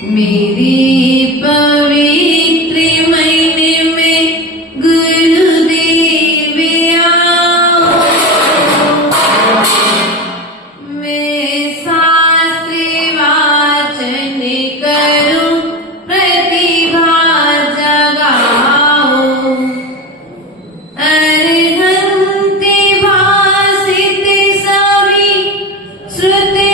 मेरी पवित्र महीने में गुरुदेव आओ, मैं शास्त्र वाचन करूं, प्रतिभा जगाओ, अर्हन्ति भासित सभी श्रुति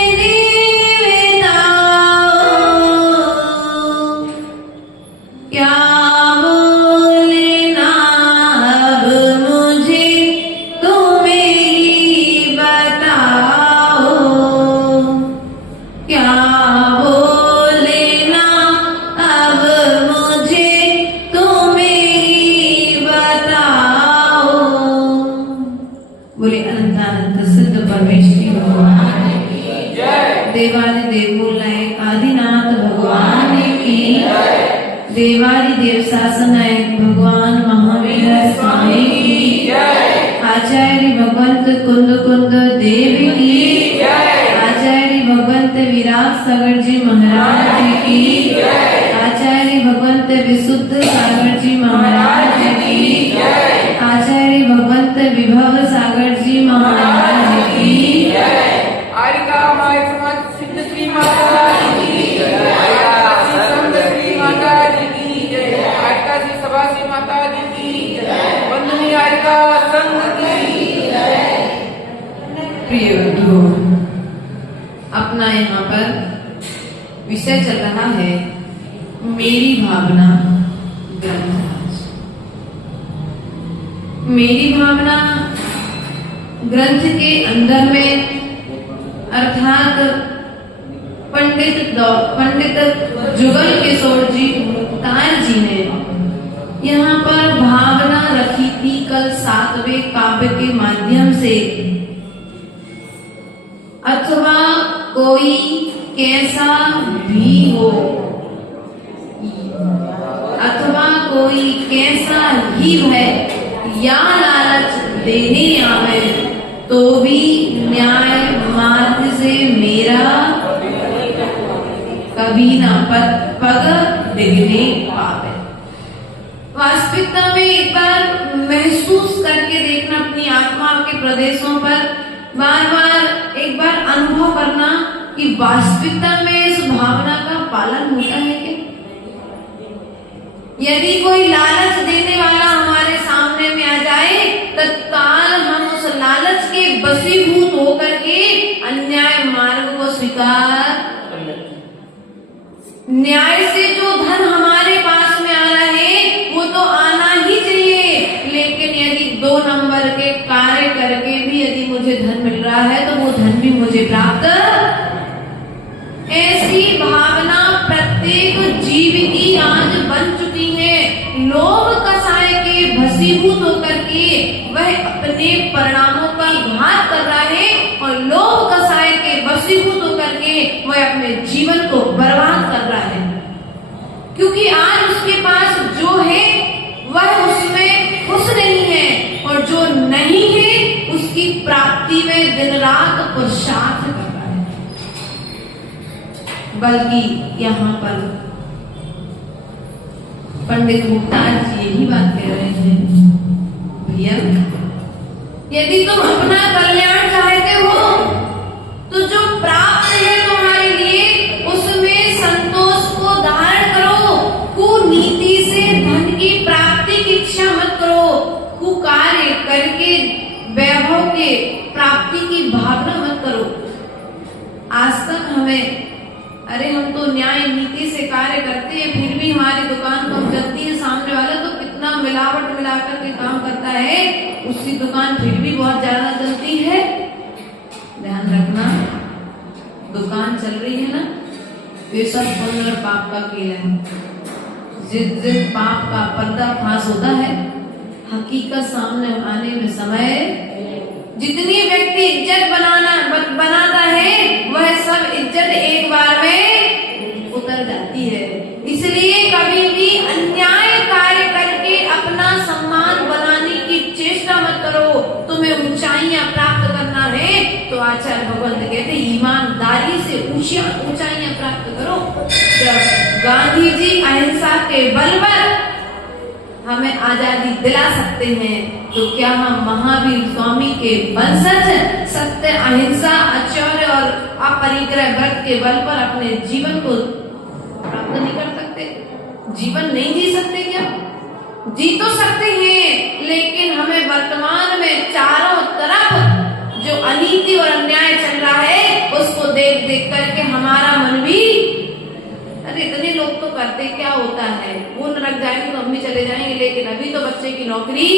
बोले अनंतानंत सिद्ध परमेश्वरी भगवान की जय। देवादिदेव बोलाए आदिनाथ भगवान की जय। देवादिदेव शासनायक भगवान महावीर स्वामी की जय। आचार्य भगवंत कुंद कुंद देव की जय। आचार्य भगवंत विराट सागर जी महाराज की जय। आचार्य भगवंत विशुद्ध सागर जी महाराज की जय। आचार्य भगवंत विभव सागर जी महाराज की जय। आरिका माय समाज सिद्ध श्री माता की जय। आरिका संत श्री माता की जय। आरिका श्री सभा श्री माता की जय। वंदनीय आरिका संघ की जय। प्रिय बंधुओं, अपना यहाँ पर विषय चल रहा है मेरी भावना ग्रंथ। मेरी भावना ग्रंथ के अंदर में अर्थात पंडित जुगल किशोर जी मुक्तार जी ने यहाँ पर भावना रखी थी कल 7वें काव्य के माध्यम से। अथवा कोई कैसा भी हो, अथवा कोई कैसा ही है या लालच देने आवे, तो भी न्याय मार्ग से मेरा कभी ना पग डिगने पावे। वास्तविकता में एक बार महसूस करके देखना, अपनी आत्मा के प्रदेशों पर बार बार एक बार अनुभव करना कि वास्तविकता में इस भावना का पालन होता है क्या? यदि कोई लालच देने वाला हमारे सामने में आ जाए, तत्काल हम उस लालच के वशीभूत होकर के अन्याय मार्ग को स्वीकार, न्याय से जो धन हमारे पास में आ रहा है वो तो आना ही चाहिए, लेकिन यदि 2 नंबर के कार्य करके भी यदि मुझे धन मिल रहा है तो वो धन भी मुझे प्राप्त। ऐसी भावना प्रत्येक जीव की आज बन चुकी है। लोभ कसाय के भसीभूत होकर के वह अपने परिणामों का घात कर रहा है और लोभ कसाय के भसीभूत होकर के वह अपने जीवन को बर्बाद कर रहा है, क्योंकि आज उसके पास जो है वह उसमें खुश नहीं है और जो नहीं है उसकी प्राप्ति में दिन रात पुरुषार्थ कर रहा है। बल्कि यहाँ पर पंडित मुक्तार जी यही बात कह रहे हैं, भैया यदि तुम अपना कल्याण चाहते हो तो जो प्राप्त है तुम्हारे लिए उसमें संतोष को धारण करो। कुनीति से धन की प्राप्ति की इच्छा मत करो, कुकार्य करके वैभव के प्राप्ति की भावना मत करो। आज तक हमें, अरे हम तो न्याय नीति से कार्य करते हैं, फिर भी हमारी दुकान कम चलती है, सामने वाला तो कितना मिलावट मिलाकर के काम करता है, उसकी दुकान फिर भी बहुत ज्यादा चलती है। ध्यान रखना, दुकान चल रही है ना, ये सब पुण्य और पाप का खेल है। जिस दिन पाप का पर्दाफाश होता है, हकीकत सामने आने में समय, जितनी व्यक्ति इज्जत बनाता है वह सब इज्जत एक बार में उतर जाती है। इसलिए कभी भी अन्याय कार्य करके अपना सम्मान बनाने की चेष्टा मत करो। तुम्हें ऊंचाइयां प्राप्त करना है तो आचार्य भगवंत कहते ईमानदारी से ऊंचाइयां प्राप्त करो। जब गांधी जी अहिंसा के बल पर हमें आजादी दिला सकते हैं तो क्या हम महावीर स्वामी के वंशज सत्य, अहिंसा, आचर्य और अपरिग्रह व्रत के बल पर अपने जीवन को प्राप्त नहीं कर सकते? जीवन नहीं जी सकते क्या? जी तो सकते हैं, लेकिन हमें वर्तमान में चारों तरफ जो अनीति और अन्याय चल रहा है उसको देख देख करके हमारा मन भी, अरे इतने लोग तो करते, क्या होता है, वो नरक जाएंगे तो हम भी चले जाएंगे, लेकिन अभी तो बच्चे की नौकरी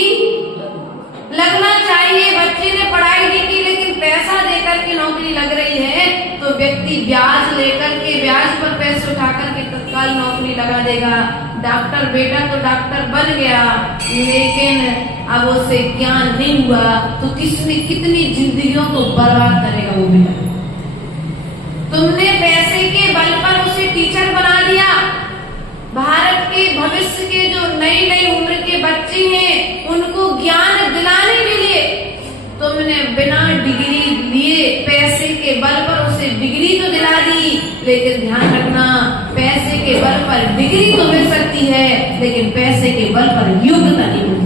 लगना चाहिए। बच्चे ने पढ़ाई नहीं की लेकिन पैसा देकर के नौकरी लग रही है तो व्यक्ति ब्याज लेकर के, ब्याज पर पैसे उठा करके तत्काल नौकरी लगा देगा। डॉक्टर बेटा तो डॉक्टर बन गया, लेकिन अब उसे ज्ञान नहीं हुआ तो कितनी जिंदगियों को बर्बाद करेगा वो बेटा। तुमने पैसे के बल पर उसे टीचर बना दिया। भारत के भविष्य के जो नई नई उम्र के बच्चे हैं उनको ज्ञान दिलाने के लिए तुमने बिना डिग्री लिए पैसे के बल पर उसे डिग्री तो दिला दी, लेकिन ध्यान रखना पैसे के बल पर डिग्री तो मिल सकती है लेकिन पैसे के बल पर योग्यता नहीं होती।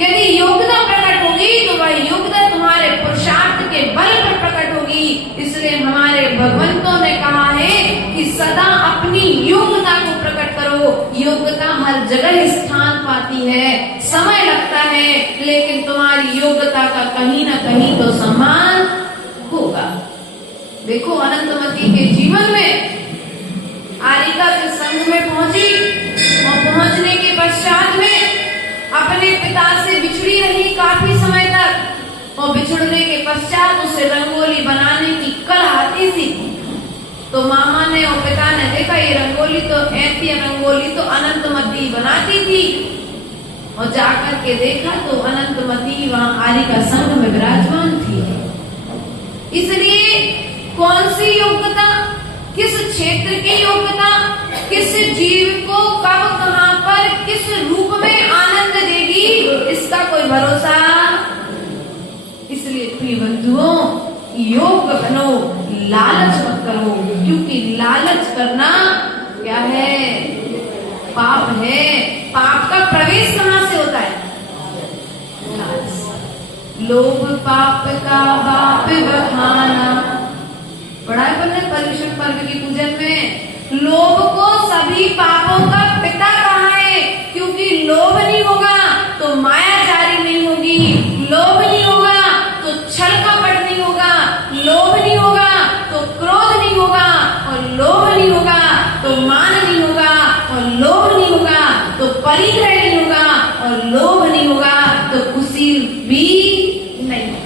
यदि योग्यता प्रकट होगी तो वह योग्यता तुम्हारे पुरुषार्थ के बल पर प्रकट होगी। इसलिए हमारे भगवंतों ने कहा है कि सदा अपनी योग्यता को प्रकट करो। योग्यता हर जगह स्थान पाती है, समय लगता है, लेकिन तुम्हारी योग्यता का कहीं न कहीं तो सम्मान होगा। देखो अनंतमती के जीवन में आरिका के संग में पहुंची और पहुंचने के पश्चात में अपने पिता से बिछड़ी रही काफी समय तक, और बिछड़ने के पश्चात उसे रंगोली बनाने की कला आती थी। तो मामा ने और पिता ने देखा ये रंगोली तो ऐसी रंगोली तो अनंतमती बनाती थी, और जाकर के देखा तो अनंतमती वहां आरिका संग में विराजमान थी। इसलिए कौन सी योग्यता, किस क्षेत्र की योग्यता, किस जीव को कब कहां पर किस रूप में आनंद देगी, इसका कोई भरोसा। इसलिए प्रिय बंधुओं, योग बनो, लालच मत करो, क्योंकि लालच करना क्या है? पाप है। पाप का प्रवेश कहां से होता है? लोभ पाप का बाप बखाना। पढ़ा है पढ़ने पर्युषण पर्व की पूजन में, लोभ को सभी पापों का पिता कहा है, क्योंकि लोभ नहीं होगा तो मायाचारी नहीं होगी, लोभ नहीं होगा तो छल कपट नहीं होगा, लोभ नहीं होगा तो क्रोध नहीं होगा, और लोभ नहीं होगा तो मान नहीं होगा, और लोभ नहीं होगा तो परिग्रह नहीं होगा, और लोभ नहीं होगा तो कुशील भी नहीं।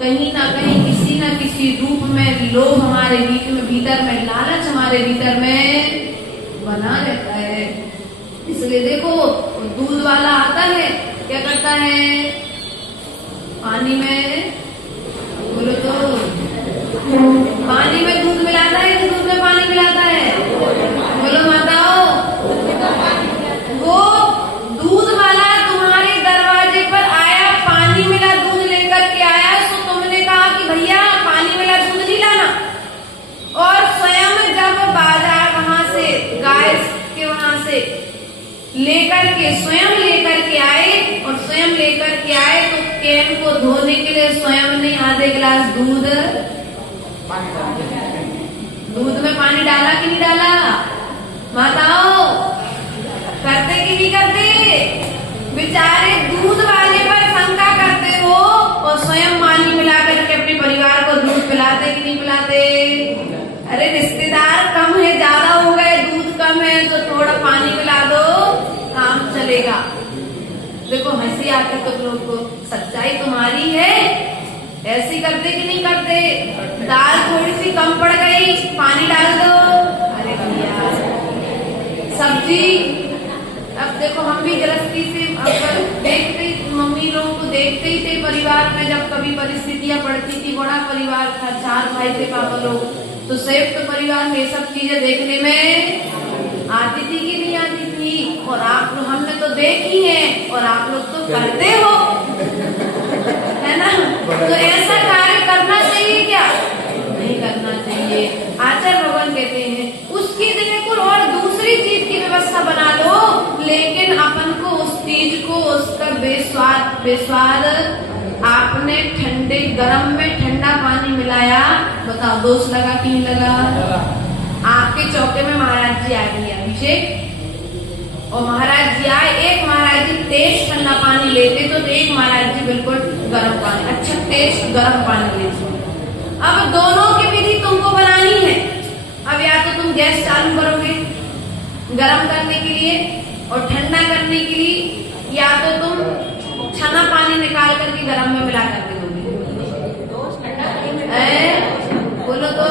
कहीं ना कहीं किसी न किसी रूप में लोभ हमारे भीतर में, लालच हमारे भीतर में बना रहता है। इसलिए देखो दूध वाला आता है, क्या करता है? पानी में, बोलो तो, पानी में दूध मिलाता है कि दूध में पानी मिलाता है? बोलो माताओ। वो दूध वाला तुम्हारे दरवाजे पर आया, पानी मिला दूध लेकर के आया, तो तुमने कहा कि भैया पानी मिला दूध नहीं लाना, और स्वयं जब बाजार वहां से गाय के वहां से स्वयं लेकर के आए, और स्वयं लेकर के आए तो कैन को धोने के लिए स्वयं ने आधे गिलास दूध में पानी डाला कि नहीं डाला? माताओं करते कि नहीं करते? बेचारे दूध वाले पर शंका करते हो और स्वयं पानी मिला करके अपने परिवार को दूध पिलाते कि नहीं पिलाते? अरे रिश्तेदार कम है, ज्यादा हो गए, दूध कम है तो थोड़ा पानी मिला दो, काम चलेगा। देखो हंसी आती तो लोग को, सच्चाई तुम्हारी है। ऐसी करते कि नहीं करते? दाल थोड़ी सी कम पड़ गई, पानी डाल दो, अरे भैया सब्जी। अब देखो हम भी गृहस्थी से देखते, मम्मी लोगों को देखते ही थे परिवार में, जब कभी परिस्थितियां पड़ती थी, बड़ा परिवार था, 4 भाई थे पापा लोग, तो संयुक्त परिवार में सब चीजें देखने में आती थी कि नहीं आती थी? और आप लोग, हमने तो देखी है और आप लोग तो करते हो, है ना? तो ऐसा कार्य करना व्यवस्था बना लो, लेकिन अपन को उस चीज को उसका बेस्वाद आपने ठंडे गरम में ठंडा पानी मिलाया, बताओ दोष लगा कि नहीं लगा? आपके चौके में महाराज जी आ गए अभिषेक, और महाराज जी आए, एक महाराज जी तेज ठंडा पानी लेते तो एक महाराज जी बिल्कुल गर्म पानी, अच्छा तेज गर्म पानी लेते। अब दोनों की विधि तुमको बनानी है। अब या तो तुम गैस चालू करोगे गर्म करने के लिए और ठंडा करने के लिए, या तो तुम छना पानी निकाल करके गर्म में मिला करके दोगे। बोलो तो,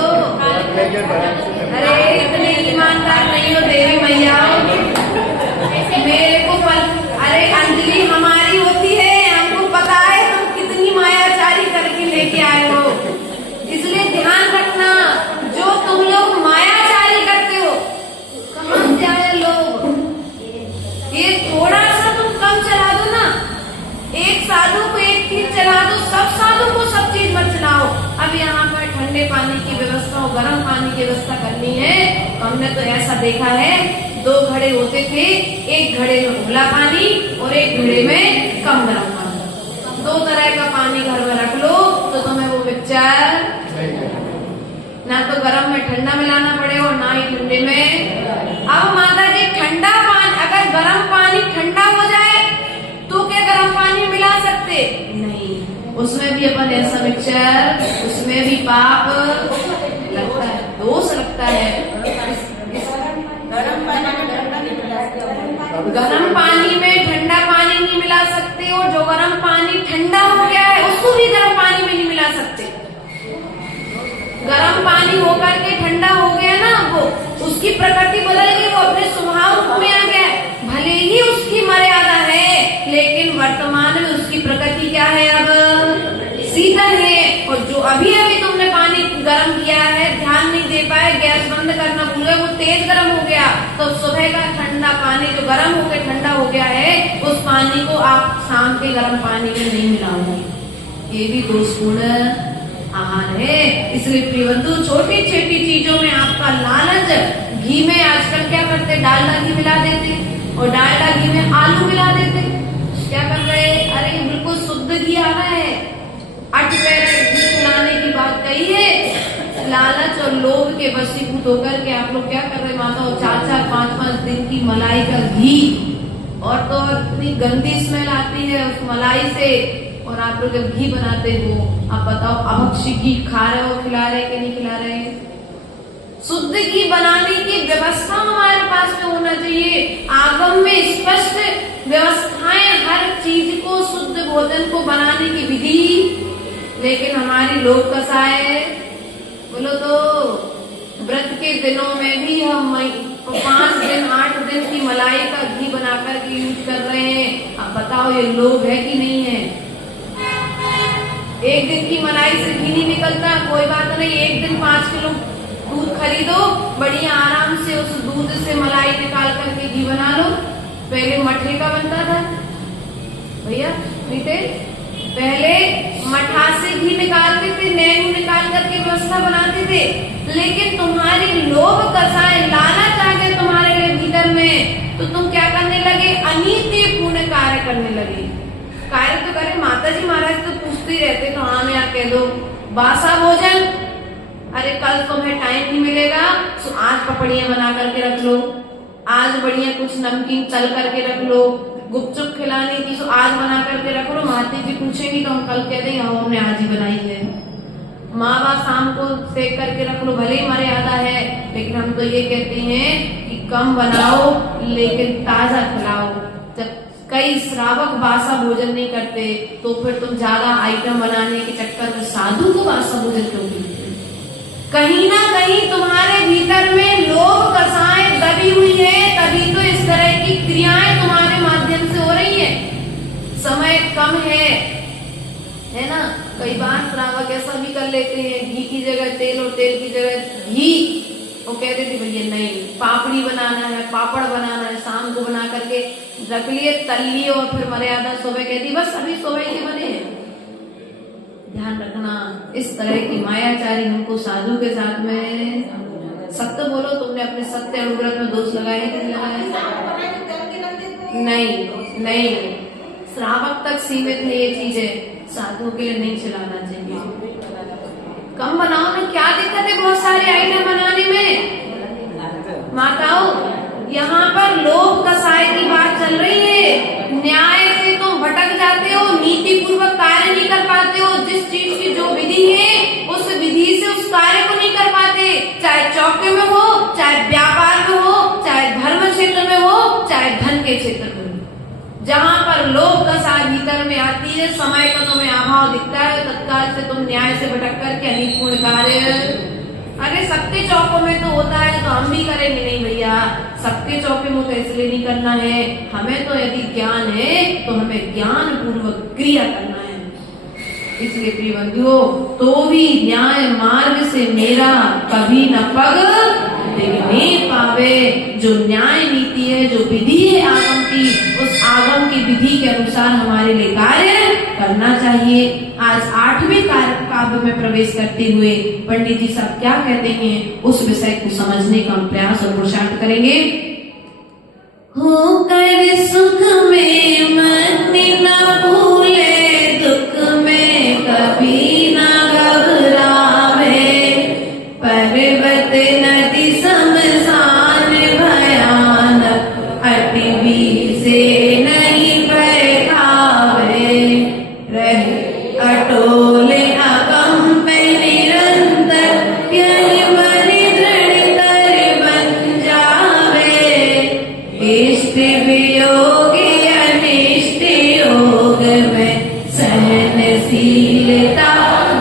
अरे इतने ईमानदार नहीं हो देवी मैया, मेरे को अरे अंजलि हमारी होती है, हमको पता है तुम कितनी मायाचारी करके लेके आए हो, इसलिए ध्यान रखना जो तुम लोग मायाचारी करते हो कहाँ से आए लोग। ये थोड़ा सा तुम कम चला दो ना, एक साधु को एक चीज चला दो, सब साधु को सब चीज मत चलाओ। अब यहाँ पर ठंडे पानी की व्यवस्था और गर्म पानी की व्यवस्था करनी है। हमने तो ऐसा देखा है, 2 घड़े होते थे, एक घड़े में उबला पानी और एक घड़े में कम गर्म पानी, 2 तरह का पानी घर में रख लो तो तुम्हें वो मिक्सचर ना तो गर्म में ठंडा मिलाना पड़े और ना ही ठंडे में। अब माता जी ठंडा पानी, अगर गर्म पानी ठंडा हो जाए तो क्या गर्म पानी मिला सकते? नहीं, उसमें भी अपन ऐसा मिक्सचर, उसमें भी पाप लगता है, दोष लगता है। गर्म पानी में ठंडा पानी नहीं मिला सकते, और जो गर्म पानी ठंडा हो गया है उसको भी गर्म पानी में नहीं मिला सकते। गर्म पानी होकर के ठंडा हो गया ना, वो उसकी प्रकृति बदल गई, वो अपने स्वभाव में आ गया। भले ही उसकी मर्यादा है, लेकिन वर्तमान में उसकी प्रकृति क्या है? अब शीतल है। और जो अभी तुमने पानी गर्म किया है, ध्यान नहीं दे पाए, गैस बंद करना भूल गए, वो तेज गर्म हो गया, तो सुबह का ठंडा पानी जो गर्म होकर ठंडा हो गया है, उस पानी को आप शाम के गर्म पानी में नहीं मिलाओगे। ये भी दोषपूर्ण आहार है। इसलिए प्रियबंधु, छोटी छोटी चीजों में आपका लालच, घी में आजकल क्या करते, डालडा घी मिला देते, और डालडा घी में आलू मिला देते। क्या कर रहे? अरे बिल्कुल शुद्ध घी आ रहा है, 8 पैर घी खिलाने की बात कही है। लालच और लोभ के वशीभूत होकर के आप लोग क्या कर रहे माता, और 4-4, 5-5 दिन की मलाई का घी, और तो इतनी गंदी स्मेल आती है उस मलाई से, और आप लोग जब घी बनाते हो, आप बताओ अभक्ष्य घी खा रहे हो, खिला रहे कि नहीं खिला रहे? शुद्ध घी बनाने की व्यवस्था हमारे पास में होना चाहिए। आगम में स्पष्ट व्यवस्थाएं, हर चीज को, शुद्ध भोजन को बनाने की विधि। लेकिन हमारी लोक कसा है, बोलो तो, व्रत के दिनों में भी हम 5 दिन 8 दिन की मलाई का घी बनाकर के यूज कर रहे हैं। अब बताओ ये लोभ है कि नहीं है? एक दिन की मलाई से घी नहीं निकलता, कोई बात नहीं, एक दिन 5 किलो दूध खरीदो, बढ़िया आराम से उस दूध से मलाई निकाल करके घी बना लो। पहले मठे का बनता था भैया, रीते पहले मठा से घी निकालते थे, नैनू निकाल करके व्यवस्था बनाते थे। लेकिन तुम्हारी लोभ कसाए, लालच आ गए तुम्हारे लिए भीतर में, तो तुम क्या करने लगे? अनीतिपूर्ण कार्य करने लगे। कार्य तो करे, माता जी महाराज तो पूछते ही रहते, तो हाँ मैं कह दो, बासा भोजन, अरे कल तुम्हें टाइम नहीं मिलेगा तो आज पपड़ियां बना करके रख लो, आज बढ़िया कुछ नमकीन तल करके रख लो, गुपचुप खिलाने की तो आज बना करके रख लो। माता जी पूछेंगी तो हम कल कह देंगे हाँ हमने आज ही बनाई है। माँ बाप शाम को सेक करके रख लो, भले ही मर्यादा है, लेकिन हम तो ये कहते हैं कि कम बनाओ लेकिन ताजा खिलाओ। जब कई श्रावक बासा भोजन नहीं करते तो फिर तुम ज्यादा आइटम बनाने के चक्कर में साधु को बासा भोजन क्यों देते? कहीं ना कहीं तुम्हारे भीतर में लोभ कसाएं दबी हुई है, तभी तो इस तरह की क्रियाएं तुम्हारे माध्यम से हो रही है। समय कम है ना? कई बार श्रावक ऐसा भी कर लेते हैं, घी की जगह तेल और तेल की जगह घी, वो कहते थे भैया नहीं, पापड़ी बनाना है, पापड़ बनाना है, शाम को बना करके रख लिए, तल लिए, और फिर मर्यादा सुबह कहती बस अभी सुबह के बने हैं। ध्यान रखना, इस तरह की मायाचारी हमको साधु के साथ में सत्य बोलो, तुमने अपने सत्य अनुव्रत में दोष लगाए कि नहीं लगाए? नहीं नहीं, श्रावक तक सीमित है ये चीजें, साधुओं के लिए नहीं चलाना चाहिए। कम बनाओ ना, क्या दिक्कत है बहुत सारे आइटम बनाने में। माताओं, यहाँ पर लोभ कसाय की बात चल रही है। न्याय से तुम भटक जाते हो, नीति पूर्वक कार्य नहीं कर पाते हो। जिस चीज की जो विधि है उस विधि से उस कार्य को नहीं कर पाते, चाहे चौके में हो, चाहे व्यापार में हो, चाहे धर्म क्षेत्र में हो, चाहे धन के क्षेत्र में हो। जहाँ पर लोभ कसाय भीतर में आती है, समय का तुम्हें अभाव दिखता है, तत्काल से तुम न्याय से भटक करके अनिपुण कार्य, अरे सबके चौकों में तो होता है तो हम भी करेंगे नहीं भैया, सबके चौके में तो इसलिए नहीं करना है। हमें तो यदि ज्ञान है तो हमें ज्ञान पूर्वक क्रिया करना है। इसलिए प्रिय बंधुओं, तो भी न्याय मार्ग से मेरा कभी न पग डिगने पावे। जो न्याय नीति है, जो विधि है आगम की, उस आगम की विधि के अनुसार हमारे लिए कार्य करना चाहिए। आज 8वें काव्य में प्रवेश करते हुए पंडित जी साहब क्या कहते हैं, उस विषय को समझने का हम प्रयास और पुरुषार्थ करेंगे। होकर सुख में मन न भूले, दुख में कभी न घबरावे। पर्वत नदी शमशान भयानक, अटवी से नहीं बैठावे। रहे अटोले अकम्प निरंतर, यही मन दृढ़ कर बन जावे। इष्ट वियोग अनिष्ट योग में सहनशीलता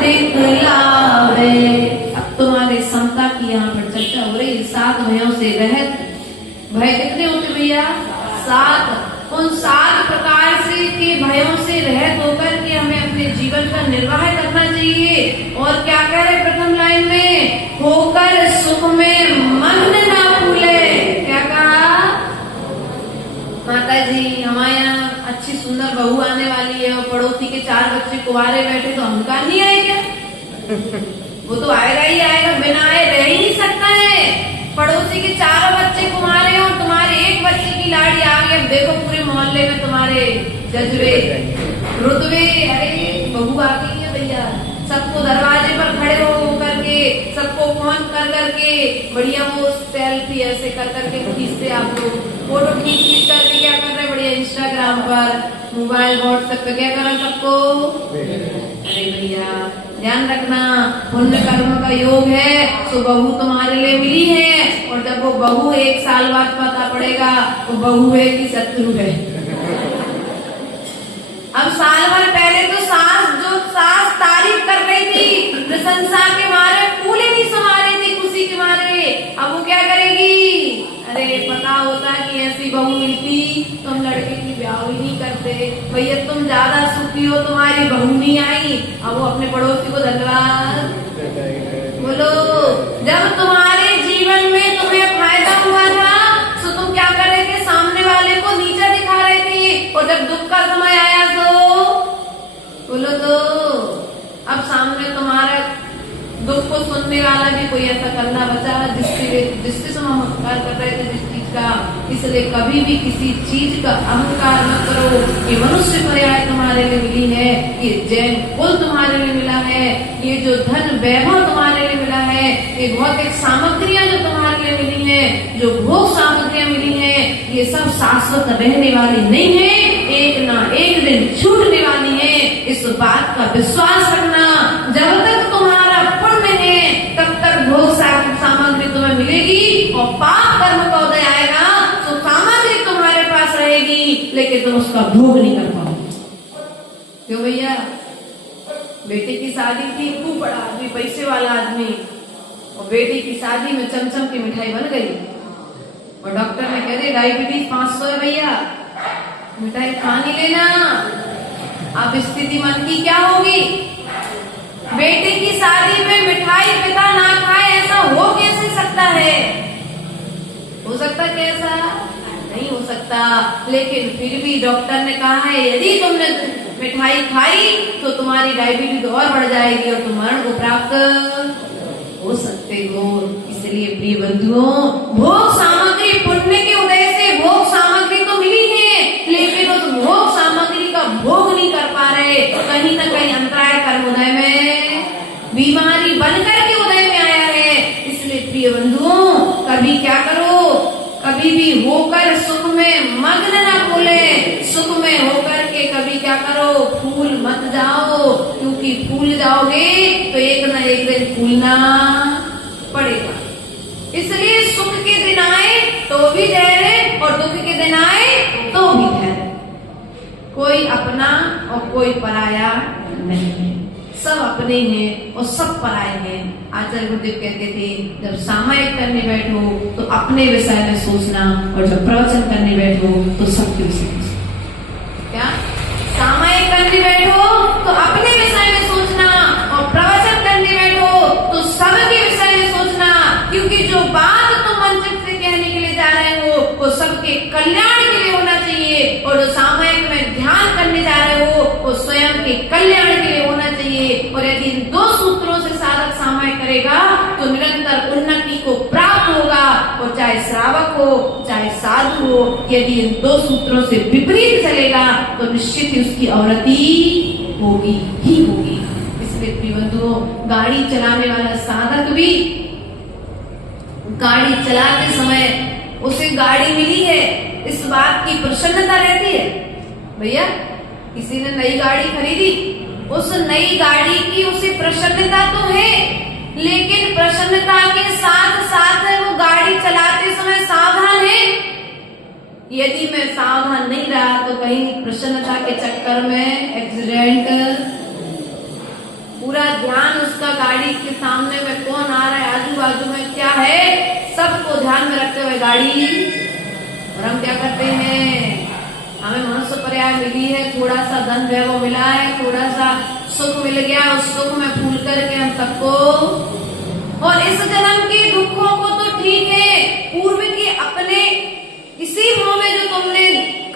दिखलावे। अब तुम्हारे समता की यहाँ पर चर्चा हो रही है। 7 भयों से रहित, भय कितने होते भैया? 7। उन 7 प्रकार से के भयों से रहित होकर के हमें अपने जीवन का निर्वाह करना चाहिए। और क्या कह रहे प्रथम लाइन में, होकर सुख में मन ना भूले। क्या कहा? माता जी, हमारे यहाँ अच्छी सुंदर बहू आने वाली है और पड़ोसी के 4 बच्चे कुंवारे बैठे, तो हम कहा नहीं आए क्या? वो तो आएगा ही आएगा, बिना आए रह ही नहीं सकता है। पड़ोसी के 4 बच्चे कुंवारे हो, तुम्हारे एक बच्चे की लाड़ी आ गई, अब देखो पूरे मोहल्ले में तुम्हारे जज्बे रुतबे। अरे बहू आ गई है भैया, सबको दरवाजे पर खड़े हो करके, सबको फोन कर करके बढ़िया वो सेल्फी ऐसे कर करके खींचते, आप लोग फोटो खींच करके क्या कर रहे हैं बढ़िया इंस्टाग्राम पर, मोबाइल व्हाट्सएप पे क्या कर रहे हैं सबको। अरे भैया ध्यान रखना, पुण्य कर्म का योग है, तो बहू तुम्हारे लिए मिली है। और जब वो बहू 1 साल बाद पता पड़ेगा वो बहू है कि शत्रु है। अब साल भर पहले तो सास तारीफ कर रही थी, प्रशंसा के मारे फूले नहीं समा रही थी खुशी के मारे। अब वो क्या करेगी? अरे पता होता कि ऐसी बहू मिलती तो हम लड़के की ब्याह ही नहीं करते। भैया तुम ज्यादा सुखी हो, तुम्हारी बहू नहीं आई, अब वो अपने पड़ोसी को धन्यवाद बोलो। जब तुम्हारे जीवन में तुम्हें फायदा हुआ था तो तुम क्या कर रहे थे? सामने वाले को नीचा दिखा रहे थे, और जब दुख का समय आया तो बोलो तो अब सामने तुम्हारा दुख को सुनने वाला भी कोई ऐसा करना बचा जिससे हम उपकार कर रहे थे जिस चीज का। इसलिए कभी भी किसी चीज का अहंकार न करो। ये मनुष्य पर्याय तुम्हारे लिए मिली है, ये जैन कुल तुम्हारे लिए मिला है, ये जो धन वैभव तुम्हारे लिए मिला है, ये भौतिक सामग्रियां जो तुम्हारे लिए मिली है, जो भोग सामग्रियां मिली है, ये सब शाश्वत रहने वाली नहीं है, एक ना एक दिन छूटने वाली है। इस बात का विश्वास रखना। जब तक तुम्हारा पुण्य है तब तक भोग सामग्री तुम्हें मिलेगी, और पाप कर्म का उदय आएगा तो सामग्री तुम्हारे पास रहेगी लेकिन तुम उसका भोग नहीं कर पाओगे। क्यों भैया? बेटे की शादी थी, खूब बड़ा आदमी, पैसे वाला आदमी, और बेटी की शादी में चमचम की मिठाई बन गई, और डॉक्टर ने कह दिया डायबिटीज 500 है भैया, मिठाई खा नहीं लेना। अब स्थिति मन की क्या होगी? बेटे की शादी में मिठाई पिता ना खाए, ऐसा हो कैसे सकता है? हो सकता कैसा? नहीं हो सकता। लेकिन फिर भी डॉक्टर ने कहा है यदि तुमने मिठाई खाई तो तुम्हारी डायबिटीज और बढ़ जाएगी और तुम मरण को प्राप्त हो सकते हो। इसे इसलिए प्रिय बंधुओं, भोग सामग्री पुण्य के उदय से भोग सामग्री तो मिली है, लेकिन उस भोग सामग्री का भोग नहीं कर पा रहे। कहीं ना कहीं अंतराय कर्म उदय में बीमारी बनकर के उदय में आया है। इसलिए प्रिय बंधुओं, कभी क्या करो, कभी भी होकर सुख में मग्न ना भूले। सुख में होकर के कभी क्या करो, फूल मत जाओ, क्योंकि फूल जाओगे तो एक न एक दिन फूलना पड़ेगा। इसलिए सुख के दिन आए तो भी धैर्य और दुख के दिन आए तो भी धैर्य। कोई अपना और कोई पराया नहीं है, सब अपने हैं और सब पराये हैं। आचार्य गुरुदेव कहते थे, जब सामायिक करने बैठो तो अपने विषय में सोचना, और जब प्रवचन करने बैठो तो सबके विषय में सोचना। क्या सामायिक करने बैठो तो अपने विषय में सोचना, और प्रवचन करने बैठो तो सबके विषय में सोचना, क्योंकि जो बात तुम मंच से कहने के लिए जा रहे हो वो सबके कल्याण के लिए होना चाहिए, और जो सामायिक में ध्यान करने जा रहे हो वो स्वयं के कल्याण के लिए होना चाहिए। और यदि इन दो सूत्रों से साधक सामायिक करेगा तो निरंतर उन्नति को प्राप्त होगा, और चाहे श्रावक हो चाहे साधु हो, यदि इन दो सूत्रों से विपरीत चलेगा तो निश्चित ही उसकी अवनति होगी ही होगी। इसलिए प्रिय बंधुओं, गाड़ी चलाने वाला साधक भी गाड़ी चलाते समय उसे गाड़ी मिली है इस बात की प्रसन्नता रहती है। भैया किसी ने नई गाड़ी खरीदी, उस नई गाड़ी की उसे प्रसन्नता तो है, लेकिन प्रसन्नता के साथ साथ वो गाड़ी चलाते समय सावधान है। यदि मैं सावधान नहीं रहा तो कहीं प्रसन्नता के चक्कर में एक्सीडेंट, पूरा ध्यान उसका गाड़ी के सामने में कौन आ रहा है, आजू बाजू में क्या है, सबको ध्यान में रखते हुए गाड़ी। और हम क्या करते हैं, हमें मनुष्य पर्याय मिली है, थोड़ा सा धन वैभव मिला है, थोड़ा सा सुख मिल गया, उस सुख में भूल करके हम सबको, और इस जन्म के दुखों को तो ठीक है, पूर्व के अपने इसी भाव में जो तुमने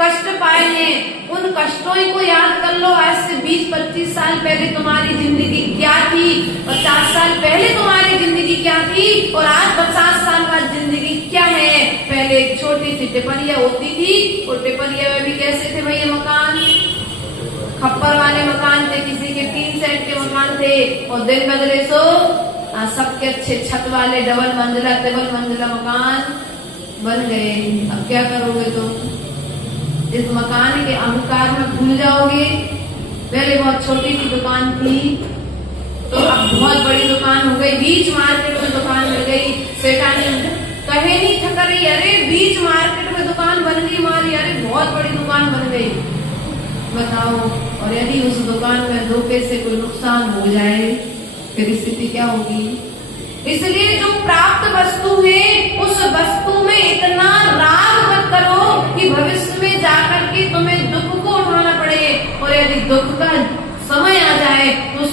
कष्ट पाए हैं उन कष्टों को याद कर लो। आज से 20-25 साल पहले तुम्हारी जिंदगी क्या थी, 50 साल पहले तुम्हारी जिंदगी क्या थी, और आज 50 साल बाद जिंदगी क्या है। पहले एक छोटी सी टिपरिया होती थी, और टिपरिया में भी कैसे थे भैया मकान, खप्पर वाले मकान थे, किसी के 3 सेट के मकान थे, और दिन बदले सो सबके अच्छे छत वाले डबल मंजिला ट्रिपल मंजिला मकान बन गए। अब क्या करोगे तुम, इस मकान के अहंकार में भूल जाओगे। पहले बहुत छोटी सी दुकान थी तो अब बहुत बड़ी दुकान हो गई, बीच मार्केट में दुकान मिल गई। सेठानी कहे नहीं थक रही, अरे बीच मार्केट में दुकान बन गई हमारी, अरे बहुत बड़ी दुकान बन गई। बताओ, और यदि उस दुकान में धोखे से कोई नुकसान हो जाए फिर स्थिति क्या होगी। इसलिए जो प्राप्त वस्तु है उस वस्तु में इतना राग मत करो कि भविष्य में जाकर के तुम्हें दुख को उठाना पड़े, और यदि दुख का समय आ जाए तो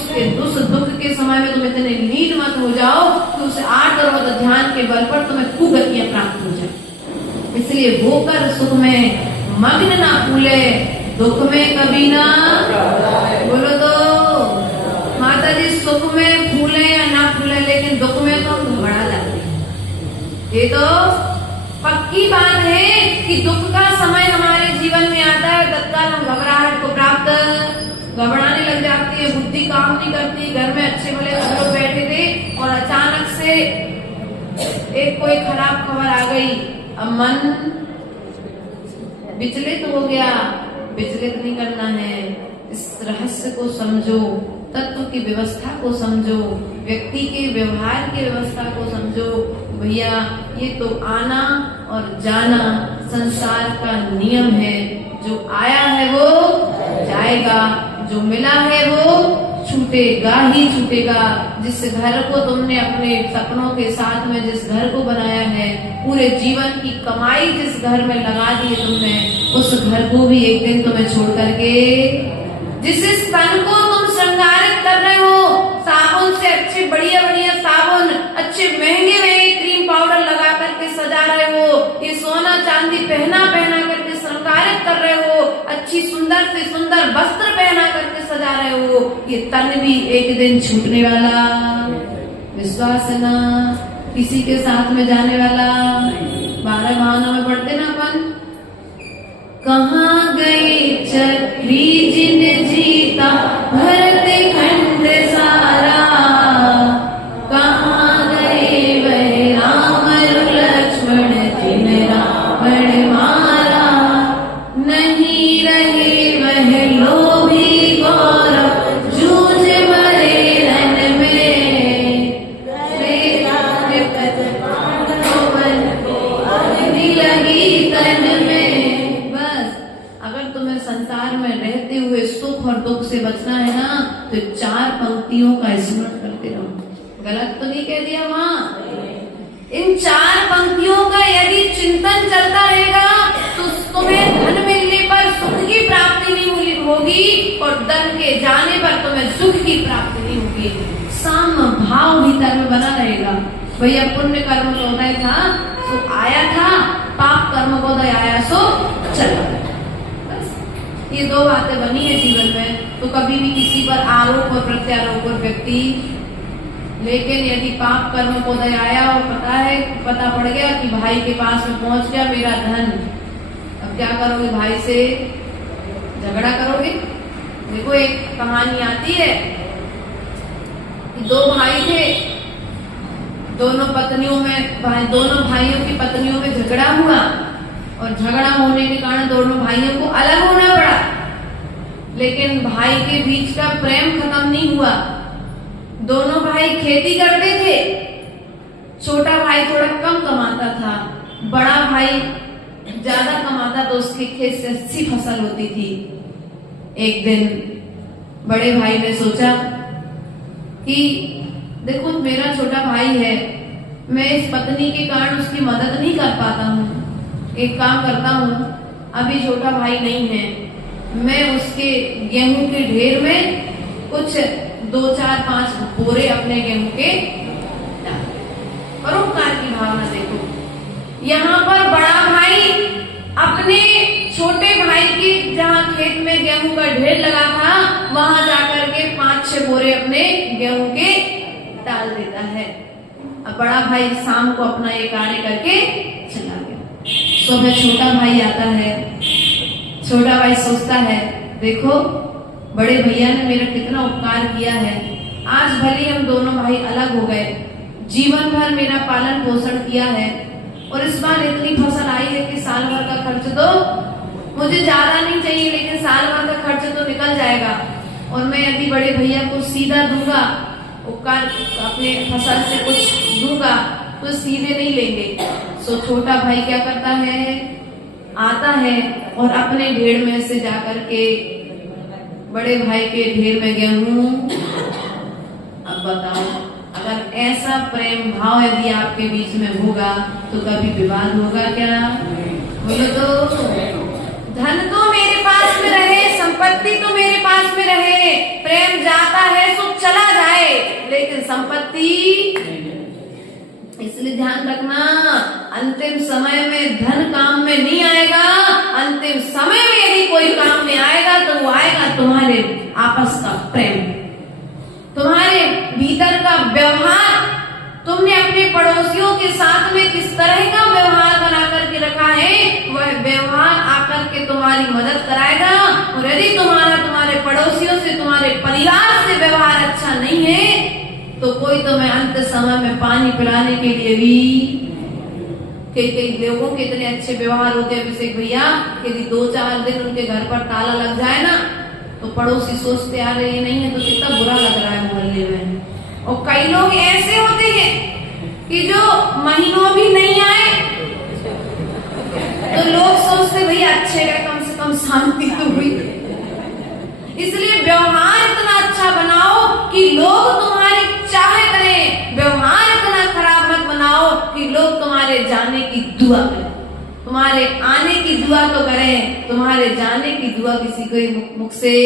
उस दुख के समय में तुम इतने लीन मत हो जाओ कि उसे 8 रोज ध्यान के बल पर तुम्हें कुगतियां प्राप्त हो जाए। इसलिए होकर सुख में मग्न ना भूले, दुख में कभी ना बोलो तो माता जी, सुख में फूले या ना फूले लेकिन दुख में तो हम घबरा जाते हैं। ये तो पक्की बात है कि दुख का समय हमारे जीवन में आता है, तत्काल हम घबराहट को प्राप्त घबराने लग जाती है, बुद्धि काम नहीं करती। घर में अच्छे भले लोग बैठे थे और अचानक से एक कोई खराब खबर आ गई, अब मन विचलित हो गया। विचलित नहीं करना है, इस रहस्य को समझो, तत्व की व्यवस्था को समझो, व्यक्ति के व्यवहार की व्यवस्था को समझो। भैया ये तो आना और जाना संसार का नियम है, जो आया है वो जाएगा, जो मिला है वो छूटेगा ही छूटेगा। जिस घर को तुमने अपने सपनों के साथ में जिस घर को बनाया है, पूरे जीवन की कमाई जिस घर में लगा दी है तुमने, उस घर को भी एक दिन तुम्हें छोड़ करके, जिस तन को तुम श्रृंगारित कर रहे हो, साबुन से अच्छे बढ़िया बढ़िया साबुन, अच्छे महंगे महंगे क्रीम पाउडर लगा करके सजा रहे हो, ये सोना चांदी पहना पहना करके श्रृंगारित कर रहे हो, अच्छी सुंदर से सुंदर वस्त्र पहना करके सजा रहे हो, ये तन भी एक दिन छूटने वाला। विश्वास है ना? किसी के साथ में जाने वाला 12 भावना में पढ़ते ना अपन, कहाँ गई चक्री जिन जीता भरत खंड सारा, कहाँ गए वह राम लक्ष्मण जिन रावण मारा, नहीं रहे वह लोभी गौरव जूझ मरे रण में, लगी तन में। बस अगर तुम्हें संसार में रहते हुए सुख और दुख से बचना है ना, तो 4 पंक्तियों का स्मरण करते रहो। गलत तो नहीं कह दिया वहां? इन 4 पंक्तियों का यदि चिंतन चलता रहेगा तो तुम्हें धन मिलने पर सुख की प्राप्ति नहीं होगी और धन के जाने पर तुम्हें सुख की प्राप्ति नहीं होगी। साम भाव भीतर में बना रहेगा। भैया पुण्य कर्म तो उदय था सो आया था, पाप कर्म को उदय आया सो चला। बस ये 2 बातें बनी है जीवन में। तो कभी भी किसी पर आरोप और प्रत्यारोप और व्यक्ति, लेकिन यदि पाप कर्म को उदय आया और पता पड़ गया कि भाई के पास में पहुंच गया मेरा धन, अब क्या करोगे? भाई से झगड़ा करोगे? देखो एक कहानी आती है कि 2 भाई थे, दोनों भाइयों की पत्नियों में झगड़ा हुआ और झगड़ा होने के कारण दोनों भाइयों को अलग होना पड़ा। लेकिन भाई के बीच का प्रेम खत्म नहीं हुआ। दोनों भाई खेती करते थे। छोटा भाई थोड़ा कम कमाता था, बड़ा भाई ज्यादा कमाता तो उसके खेत से अच्छी फसल होती थी। एक दिन बड़े भाई ने सोचा कि देखो मेरा छोटा भाई है, मैं इस पत्नी के कारण उसकी मदद नहीं कर पाता हूँ। एक काम करता हूँ, अभी छोटा भाई नहीं है, मैं उसके गेहूं के ढेर में कुछ 2, 4, 5 बोरे अपने गेहूं के डाल दे। परोपकार की भावना देखो। यहाँ पर बड़ा भाई अपने छोटे भाई की जहाँ खेत में गेहूं का ढेर लगा था वहां जाकर के 5-6 बोरे अपने गेहूं के डाल देता है। अब बड़ा भाई शाम को अपना ये कार्य करके चला गया। सुबह छोटा भाई आता है। छोटा भाई सोचता है देखो बड़े भैया ने मेरा कितना उपकार किया है। आज भले हम दोनों भाई अलग हो गए, जीवन भर मेरा पालन पोषण किया है और इस बार इतनी फसल आई है कि साल भर का खर्च तो मुझे ज्यादा नहीं चाहिए, लेकिन साल भर का खर्च तो निकल जाएगा। और मैं यदि बड़े भैया को सीधा दूंगा, उपकार अपने फसल से कुछ दूंगा तो सीधे नहीं लेंगे। सो छोटा भाई क्या करता है, आता है और अपने ढेर में से जाकर के बड़े भाई के ढेर में गेहूं। अब बताओ अगर ऐसा प्रेम भाव यदि आपके बीच में होगा तो कभी विवाद होगा क्या? बोलो तो धन तो मेरे पास में रहे, संपत्ति तो मेरे पास में रहे, प्रेम जाता है तो चला जाए, लेकिन संपत्ति। इसलिए ध्यान रखना, अंतिम समय में धन काम में नहीं आएगा। अंतिम समय में यदि कोई काम में आएगा तो वो आएगा तुम्हारे आपस का प्रेम, तुम्हारे भीतर का व्यवहार। तुमने अपने पड़ोसियों के साथ में किस तरह का व्यवहार बना करके रखा है, वह व्यवहार आकर के तुम्हारी मदद कराएगा। और यदि तुम्हारे पड़ोसियों से, तुम्हारे परिवार से व्यवहार अच्छा नहीं है तो कोई तुम्हें अंत समय में पानी पिलाने के लिए भी। कई लोगों के इतने अच्छे व्यवहार होते हैं अभिषेक भैया, यदि 2-4 दिन उनके घर पर ताला लग जाए ना तो पड़ोसी सोचते आ रहे नहीं है तो कितना बुरा लग रहा है मोहल्ले में। और कई लोग ऐसे होते हैं कि जो महीनों भी नहीं आए तो लोग सोचते भैया अच्छे गए, कम से कम शांति तो हुई। इसलिए व्यवहार इतना अच्छा बनाओ कि लोग तुम्हारी चाह करें, व्यवहार इतना खराब मत बनाओ कि लोग तुम्हारे जाने की दुआ करें। तुम्हारे आने की दुआ तो करें, तुम्हारे जाने की दुआ किसी के मुख से।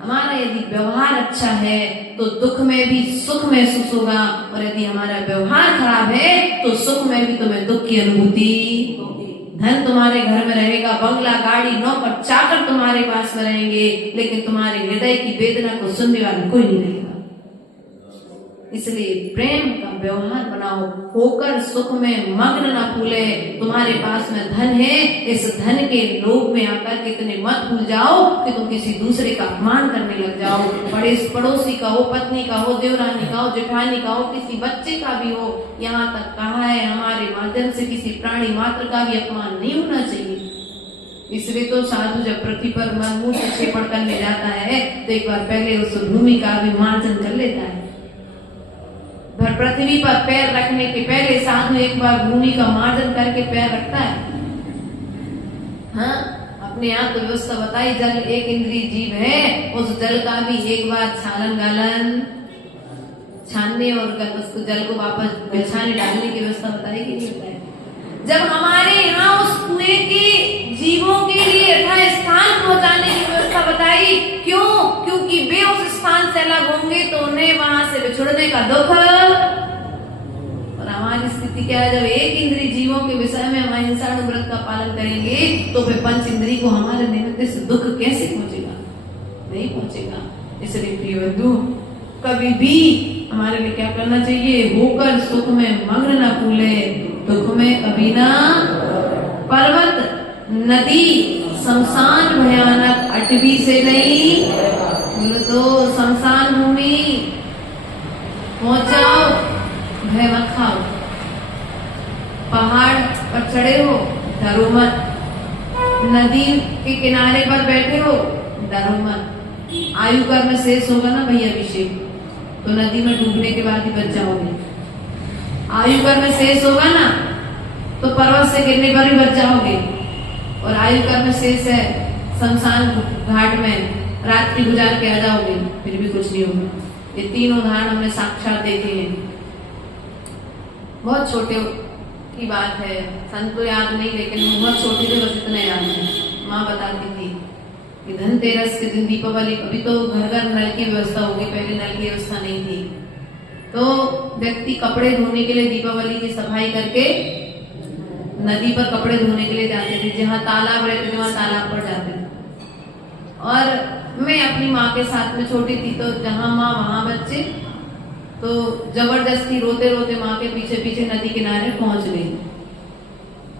हमारा यदि व्यवहार अच्छा है तो दुख में भी सुख महसूस होगा, और यदि हमारा व्यवहार खराब है तो सुख में भी तुम्हें दुख की अनुभूति। धन तुम्हारे घर में रहेगा, बंगला, गाड़ी, नौकर, चाकर तुम्हारे पास में रहेंगे, लेकिन तुम्हारे हृदय की वेदना को सुनने वाला कोई नहीं रहेगा। इसलिए प्रेम का व्यवहार बनाओ, होकर सुख में मग्न न फूले। तुम्हारे पास में धन है, इस धन के लोभ में आकर के इतने मत भूल जाओ कि तुम किसी दूसरे का अपमान करने लग जाओ। बड़े पड़ोसी का हो, पत्नी का हो, देवरानी का हो, जेठानी का हो, किसी बच्चे का भी हो, यहाँ तक कहा है हमारे माध्यम से किसी प्राणी मात्र का भी अपमान नहीं होना चाहिए। इसलिए तो साधु जब पृथ्वी पर मुंह से क्षेपण करने जाता है तो एक बार पहले उस भूमि का भी मार्जन कर लेता है। पृथ्वी पर पैर रखने के पहले साधु एक बार भूमि का मार्जन करके पैर रखता है। हाँ, अपने यहाँ तो व्यवस्था बताई, जल एक इंद्रिय जीव है, उस जल का भी एक बार छालन गालन छानने और उसको जल को वापस बिछाने डालने की व्यवस्था बताई कि नहीं बताई। जब हमारे यहाँ उस कुएं के जीवों के लिए यथा स्थान पहुंचाने की व्यवस्था बताई, क्यों? क्योंकि वे उस स्थान से अलग होंगे तो उन्हें वहां से बिछुड़ने का दुख। और हमारी स्थिति क्या है? जब एक इंद्रिय जीवों के विषय में हम अहिंसा व्रत का पालन करेंगे तो फिर पंच इंद्रिय को हमारे निमित्त से दुख कैसे पहुंचेगा? नहीं पहुंचेगा। इसलिए प्रिय बंधु, कभी भी हमारे लिए क्या करना चाहिए? होकर सुख में मग्न न फूले, दुख में कभी ना। पर्वत, नदी, शमशान भयानक अटवी से नहीं, बोलो तो शमशान भूमि पहुंच जाओ, भय मत खाओ। पहाड़ पर चढ़े हो, डरो मत। नदी के किनारे पर बैठे हो, डरो मत। आयु कर्म में शेष होगा ना भैया अभिषेक, तो नदी में डूबने के बाद ही बच जाओगे। आयु कर्म में शेष होगा ना तो पर्वत से गिरने पर ही बच जाओगे। और आयु कर्म में शेष है, शमशान घाट में रात्रि गुजार के आ जाओगे, फिर भी कुछ नहीं होगा। ये तीन उदाहरण हमने साक्षात देखे हैं। बहुत छोटे की बात है, संत याद नहीं, लेकिन बहुत छोटे थे, बस इतना याद है। माँ बताती थी कि धनतेरस के दिन दीपावली, अभी तो घर घर नल की व्यवस्था होगी, पहले नल की व्यवस्था नहीं थी, तो व्यक्ति कपड़े धोने के लिए दीपावली की सफाई करके नदी पर कपड़े धोने के लिए जाते थे। जहाँ तालाब रहते थे वहां तालाब पर जाते थे। और मैं अपनी माँ के साथ में छोटी थी, तो जहाँ माँ वहां बच्चे, तो जबरदस्ती रोते रोते माँ के पीछे पीछे नदी किनारे पहुंच गई।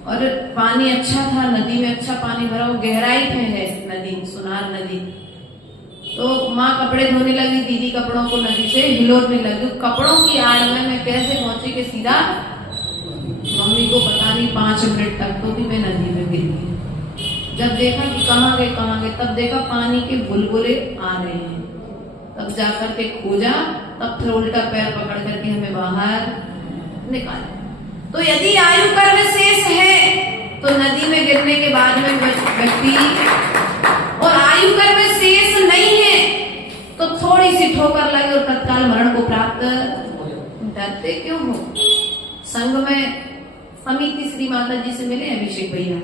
और पानी अच्छा था, नदी में अच्छा पानी भरा, गहराई पे है नदी, सुनार नदी। तो माँ कपड़े धोने लगी, दीदी कपड़ों को नदी से हिलोरने लगी। कपड़ों की आड़ में मैं कैसे पहुंची कि सीधा मम्मी को पता नहीं 5 मिनट तक तो भी मैं नदी में गिर गई। जब देखा कि कहाँ गए, तब देखा पानी के बुलबुले आ रहे हैं। तब जाकर के खोजा, तब फिर उल्टा पैर पकड़ करके हमें बाहर निकाला। तो यदि आयु कर्म शेष है तो नदी में गिरने के बाद में व्यक्ति, और आयु कर्म शेष नहीं है तो थोड़ी सी ठोकर लगे और तत्काल मरण को प्राप्त। डरते क्यों हो? संघ में समिति श्री माता जी से मिले अभिषेक भैया।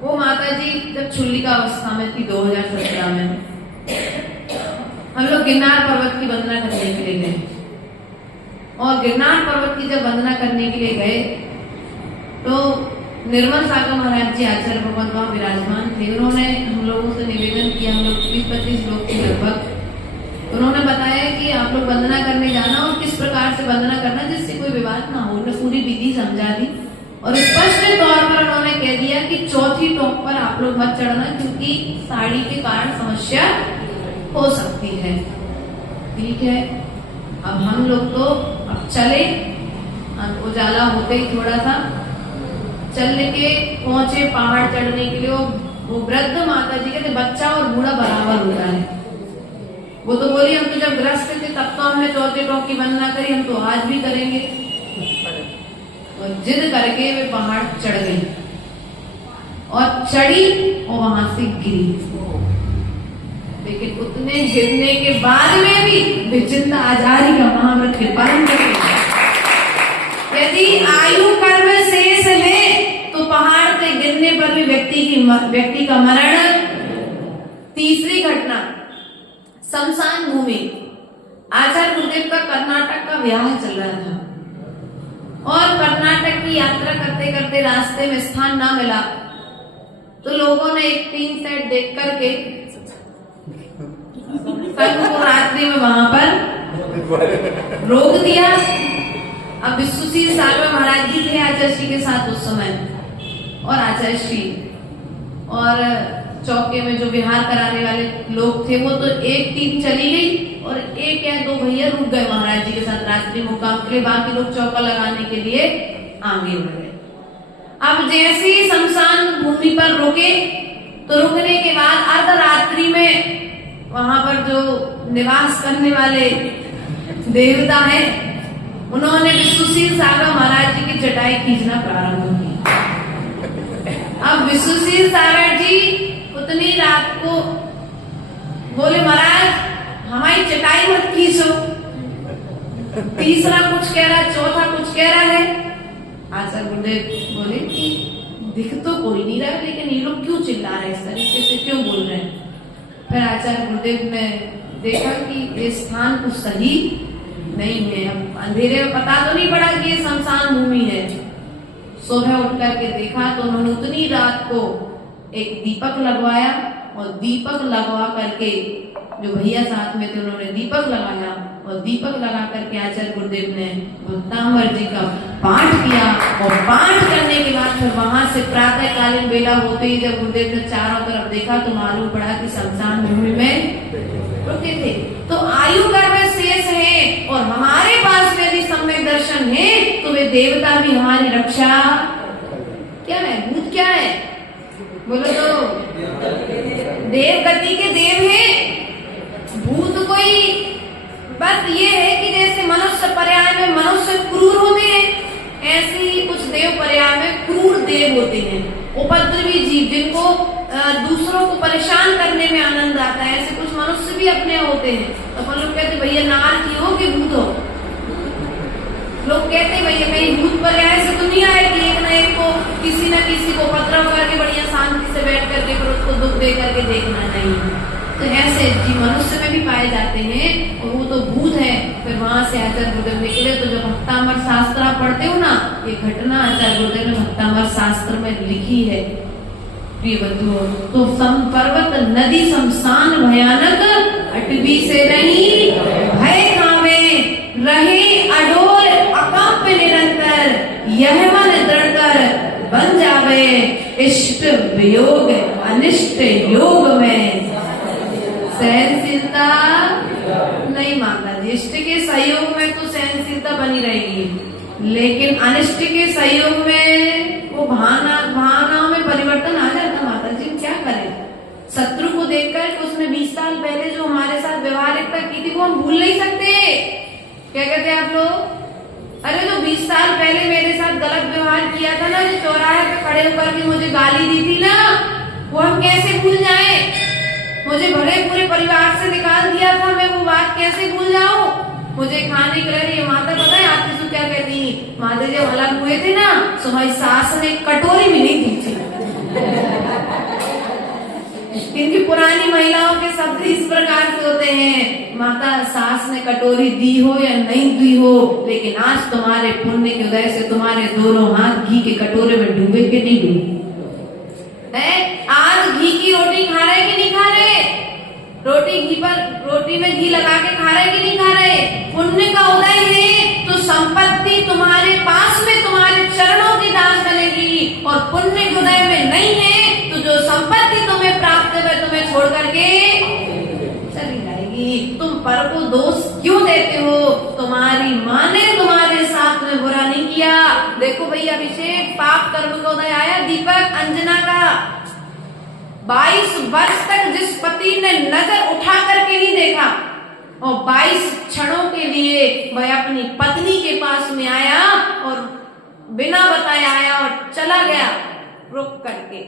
वो माता जी जब चुल्लिका अवस्था में थी 2017 में, हम लोग गिरनार पर्वत की वंदना करने के लिए गए। और गिरनार पर्वत की जब वंदना करने के लिए गए तो निर्मल सागर महाराज जी आचार्य भगवत वहां विराजमान थे। उन्होंने हम लोगों से निवेदन किया, हम लोग 20-25 लोग थे लगभग। उन्होंने बताया कि आप लोग वंदना करने जाना और किस प्रकार से वंदना करना जिससे कोई विवाद ना हो। उन्होंने पूरी विधि समझा दी और स्पष्ट तौर पर उन्होंने कह दिया कि चौथी टोक पर आप लोग मत चढ़ना, क्योंकि साड़ी के कारण समस्या हो सकती है। ठीक है, अब हम लोग तो अब चले, उजाला होते ही थोड़ा सा चल के पहुंचे पहाड़ चढ़ने के लिए। वो वृद्ध माता जी कहते बच्चा और बूढ़ा बराबर होता है। वो तो बोली हम तो जब ग्रस्त थे तब तो हमने चौथे टोक की वंदना करी, हम तो आज भी करेंगे। और जिद करके वे पहाड़ चढ़ गई और चढ़ी और वहां से गिरी। लेकिन उतने गिरने के बाद में भी वे जिंदा आजादी का महाव्रत के पालन करेंगे। यदि आयु कर्म शेष है तो पहाड़ से गिरने पर भी व्यक्ति का मरण। तीसरी घटना, शमशान भूमि। आचार्य गुरुदेव का कर्नाटक का विवाह चल रहा था और कर्नाटक की यात्रा करते करते रास्ते में स्थान ना मिला तो लोगों ने एक टीन सेट देख करके संघ को रात्रि में वहां पर रोक दिया। अब विश्वशील सागर महाराज जी थे आचार्य श्री के साथ उस समय, और आचार्य श्री और चौके में जो विहार कराने वाले लोग थे वो तो एक टीम चली गई और एक या दो भैया रुक गए महाराज जी के साथ रात्रि मुक्काम के लिए, बाकी लोग चौका लगाने के लिए आगे बढ़ गए। अब जैसे ही शमशान भूमि पर रुके तो रुकने के बाद अर्धरात्रि में वहां पर जो निवास करने वाले देवता है उन्होंने विश्वशील सागर महाराज जी की चटाई खींचना प्रारंभ की। अब विश्वशील सागर जी उतनी रात को बोले महाराज हमारी चटाई मत खींचो। तीसरा कुछ कह रहा है, चौथा कुछ कह रहा है। आचार्य गुरुदेव बोले कि दिख तो कोई नहीं रहा, लेकिन ये लोग क्यों चिल्ला रहे हैं, इस तरीके से क्यों बोल रहे हैं। फिर आचार्य गुरुदेव ने देखा कि ये स्थान कुछ सही नहीं है। अब अंधेरे में पता तो नहीं पड़ा कि ये शमशान भूमि है। सुबह उठ करके देखा तो उन्होंने उतनी रात को एक दीपक लगवाया, और दीपक लगवा करके जो भैया साथ में थे उन्होंने दीपक लगाया, और दीपक लगा करके आचार्य गुरुदेव ने भक्तांबर जी का पाठ किया। और पाठ करने के बाद फिर वहां से प्रातःकालीन बेला होते ही जब गुरुदेव ने चारों तरफ देखा तो मालूम पड़ा कि शमशान भूमि में रुके थे। तो आयु गर्भ शेष है और हमारे पास यदि सम्यक दर्शन है तो वे देवता भी हमारी रक्षा क्या है, भूत क्या है बोलो तो देव गति के देव है। भूत कोई बस ये है कि जैसे मनुष्य पर्याय में मनुष्य क्रूर होते हैं, ऐसे ही कुछ देव पर्याय में क्रूर देव होते हैं, उपद्रवी जीव जिनको दूसरों को परेशान करने में आनंद आता है। ऐसे कुछ मनुष्य भी अपने होते हैं। तो अपन लोग कहते भैया नार की हो कि भूत हो। लोग कहते भैया कहीं भूत पर्याय से तो नहीं आए कि एक न एक को किसी न किसी को उपद्रव करके बढ़िया शांति से बैठ करके फिर उसको दुख दे करके देखना नहीं। तो ऐसे जीव मनुष्य में भी पाए जाते हैं और वो तो भूत है। फिर वहां से आचार्य गुरुदेव निकले तो जब भक्तामर शास्त्र आप पढ़ते हो ना, ये घटना आचार्य गुरुदेव ने भक्तामर शास्त्र में लिखी है प्रिय बंधुओं। तो पर्वत नदी शमशान भयानक अटवी से रही भय खावे रहे अडोल अकंप निरंतर यह मन दृढ़कर बन जावे इष्ट वियोग अनिष्ट योग में। सहनशीलता नहीं मानता जी, इष्ट के सहयोग में तो सहनशीलता बनी रहेगी, लेकिन अनिष्ट के सहयोग में वो भावनाओं में परिवर्तन आ जाता। माता जी क्या करें, शत्रु को देखकर उसने 20 साल पहले जो हमारे साथ व्यवहारिकता की थी वो हम भूल नहीं सकते। क्या कहते हैं आप लोग, अरे तो 20 साल पहले मेरे साथ गलत व्यवहार किया था ना, जो चौराहे पे खड़े होकर के मुझे गाली दी थी ना, वो हम कैसे भूल जाएं। मुझे भरे पूरे परिवार से निकाल दिया था, मैं वो बात कैसे भूल जाऊं। मुझे खाने के लिए माता पता है आपकी जो क्या कहती, माता जब अलग हुए थे ना तो हमारी सास ने कटोरी भी नहीं दी थी। इनकी पुरानी महिलाओं के शब्द इस प्रकार से होते हैं, माता सास ने कटोरी दी हो या नहीं दी हो, लेकिन आज तुम्हारे पुण्य की वजह से तुम्हारे दोनों हाथ घी के कटोरे में डूबे के नहीं डूबे है। आज घी की रोटी खा रहे कि नहीं खा रहे, रोटी में घी लगा के खा रहे कि नहीं खा रहे। पुण्य का उदय है तो संपत्ति तुम्हारे पास में तुम्हारे चरणों की दास बनेगी, और पुण्य के उदय में नहीं है तो जो संपत्ति तुम्हें प्राप्त है तुम्हें छोड़ करके चली जाएगी। तुम पर को दोष क्यों देते हो, तुम्हारी माँ ने तुम्हारे साथ में बुरा नहीं किया। देखो भैया अभिषेक पाप कर्म का उदय आया दीपक अंजना का। 22 वर्ष तक जिस पति ने नजर उठा करके नहीं देखा और 22 क्षणों के लिए वह अपनी पत्नी के पास में आया और बिना बताए आया और चला गया, रुक करके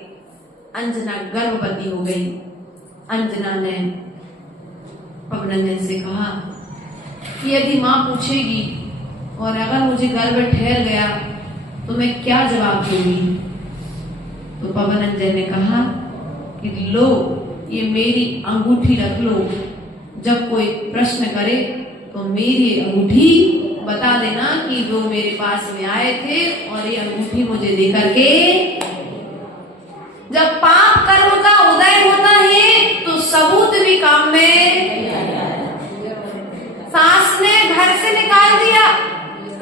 अंजना गर्भवती हो गई। अंजना ने पवनंजन से कहा कि यदि माँ पूछेगी और अगर मुझे गर्भ ठहर गया तो मैं क्या जवाब दूंगी। तो पवनंजन ने कहा कि लो ये मेरी अंगूठी रख लो, जब कोई प्रश्न करे तो मेरी अंगूठी बता देना कि वो मेरे पास में आए थे और ये अंगूठी मुझे दे करके। जब पाप कर्म का उदय होता है तो सबूत भी काम में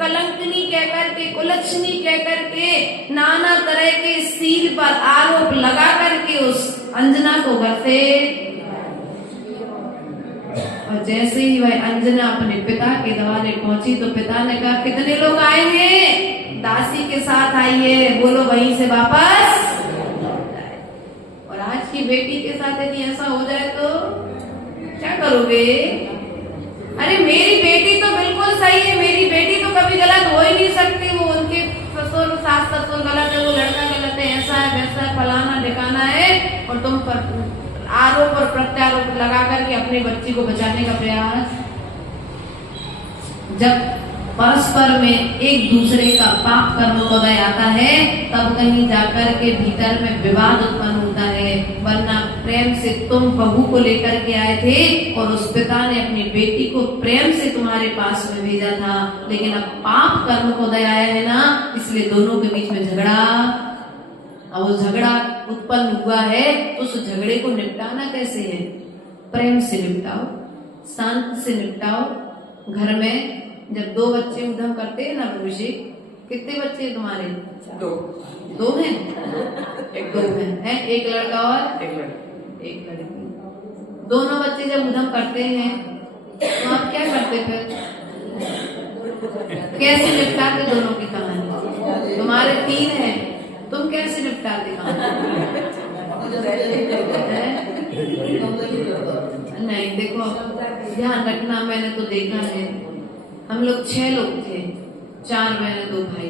कलंकनी कह करके, कुलच्छनी कह करके, नाना तरह के सील पर आरोप लगा करके उस अंजना को घर से, और जैसे ही वह अंजना अपने पिता के द्वारे पहुंची तो पिता ने कहा, कितने लोग आए हैं? दासी के साथ आई है, बोलो वहीं से वापस। और आज की बेटी के साथ यदि ऐसा हो जाए तो क्या करोगे? अरे मेरी बेटी तो बिल्कुल सही है, मेरी बेटी तो कभी गलत हो ही नहीं सकती, वो उनके ससुर सास ससुर गलत है, वो लड़का गलत है, ऐसा है वैसा है, फलाना ठिकाना है, और तुम पर आरोप और प्रत्यारोप लगा करके अपनी बच्ची को बचाने का प्रयास। जब परस्पर में एक दूसरे का पाप कर्मोदय आता है तब कहीं जाकर के भीतर में विवाद उत्पन्न होता है, वरना प्रेम से तुम बहू को लेकर के आए थे और उस पिता ने अपनी बेटी को प्रेम से तुम्हारे पास में भेजा था, लेकिन अब पाप कर्मोदय आया है ना, इसलिए दोनों के बीच में झगड़ा। अब वो झगड़ा उत्पन्न हुआ है तो उस झगड़े को निपटाना कैसे है? प्रेम से निपटाओ, शांति से निपटाओ। घर में जब दो बच्चे उधम करते हैं ना, अभिषेक, कितने बच्चे हैं तुम्हारे? दो हैं? दो हैं, एक लड़का और एक लड़की। दोनों बच्चे जब उधम करते हैं तो आप क्या करते फिर? कैसे निपटाते दोनों की कहानी? तुम्हारे 3 हैं, तुम कैसे निपटाते नहीं? देखो ध्यान रखना, मैंने तो देखा है, हम लोग 6 लोग थे, 4 बहनें 2 भाई।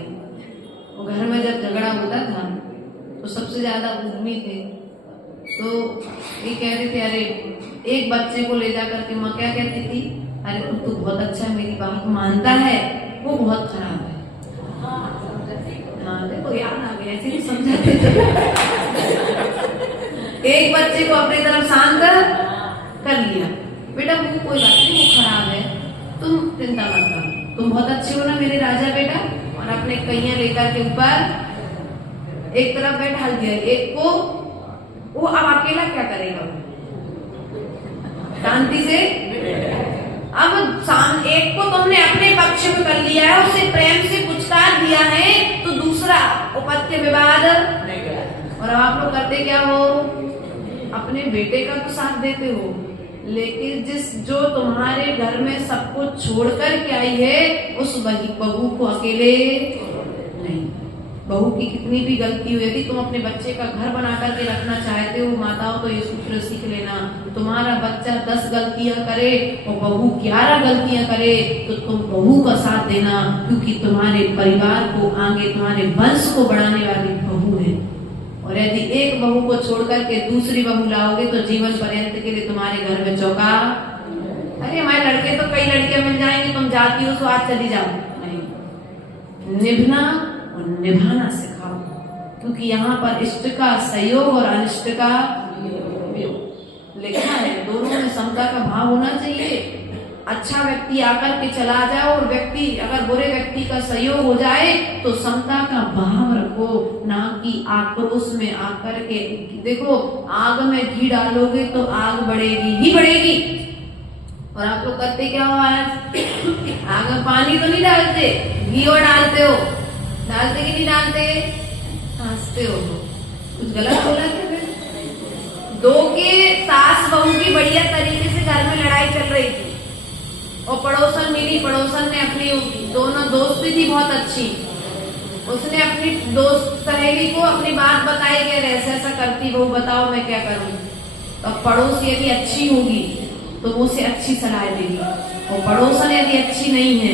वो घर में जब झगड़ा होता था तो सबसे ज्यादा उद्यमी थे, तो ये कहते थे, अरे एक बच्चे को ले जाकर के माँ क्या कहती थी, अरे तू बहुत अच्छा मेरी बात मानता है, वो बहुत खराब है। हाँ देखो याद आ गया, ऐसे ही समझाते थे। एक बच्चे को अपनी तरफ शांत कर लिया, बेटा वो कोई बात नहीं, वो खराब है, तुम चिंता मत करो, तुम बहुत अच्छे हो ना मेरे राजा बेटा। और अपने कहिया लेकर के ऊपर एक तरफ बैठा दिया, एक को वो अब अकेला क्या करेगा, शांति से। अब एक को तुमने अपने पक्ष में कर लिया है, उसे प्रेम से पुचकार दिया है, तो दूसरा उपत्य विवाद। और अब आप लोग करते क्या हो? अपने बेटे का तो साथ देते हो, लेकिन जो तुम्हारे घर में सब कुछ छोड़ कर के आई है उस बहू को अकेले नहीं। बहू की कितनी भी गलती हो, यदि तुम अपने बच्चे का घर बना करके रखना चाहते हो माताओं, तो ये सूत्र सीख लेना, तुम्हारा बच्चा 10 गलतियां करे और बहू 11 गलतियां करे तो तुम बहू का साथ देना, क्योंकि तुम्हारे परिवार को आगे, तुम्हारे वंश को बढ़ाने वाली बहू है। और यदि एक बहू को छोड़ करके दूसरी बहू लाओगे तो जीवन पर्यंत के लिए तुम्हारे घर में चौका। अरे हमारे लड़के तो कई लड़कियां मिल जाएंगी, तुम जाती हो तो आज चली जाओ, नहीं, निभना और निभाना सिखाओ, क्योंकि यहाँ पर इष्ट का सहयोग और अनिष्ट का वियोग लिखा है। दोनों में समता का भाव होना चाहिए। अच्छा व्यक्ति आकर के चला जाए और व्यक्ति अगर बुरे व्यक्ति का सहयोग हो जाए तो समता का भाव रखो, ना कि आक्रोश में आकर के। देखो आग में घी डालोगे तो आग बढ़ेगी ही बढ़ेगी। और आप लोग करते क्या हो, आग में पानी तो नहीं डालते, घी और डालते हो, डालते कि नहीं डालते? हंसते हो, कुछ गलत बोला क्या? दो के सास बहू की बढ़िया तरीके से घर में लड़ाई चल रही थी और पड़ोसन मिली, पड़ोसन ने अपनी, दोनों दोस्ती थी बहुत अच्छी, उसने अपनी दोस्त सहेली को अपनी बात बताई कि ऐसा ऐसा करती बहू, बताओ मैं क्या करूं। तो पड़ोस यदि अच्छी होगी तो वो उसे अच्छी सलाह देगी, और पड़ोसन यदि अच्छी नहीं है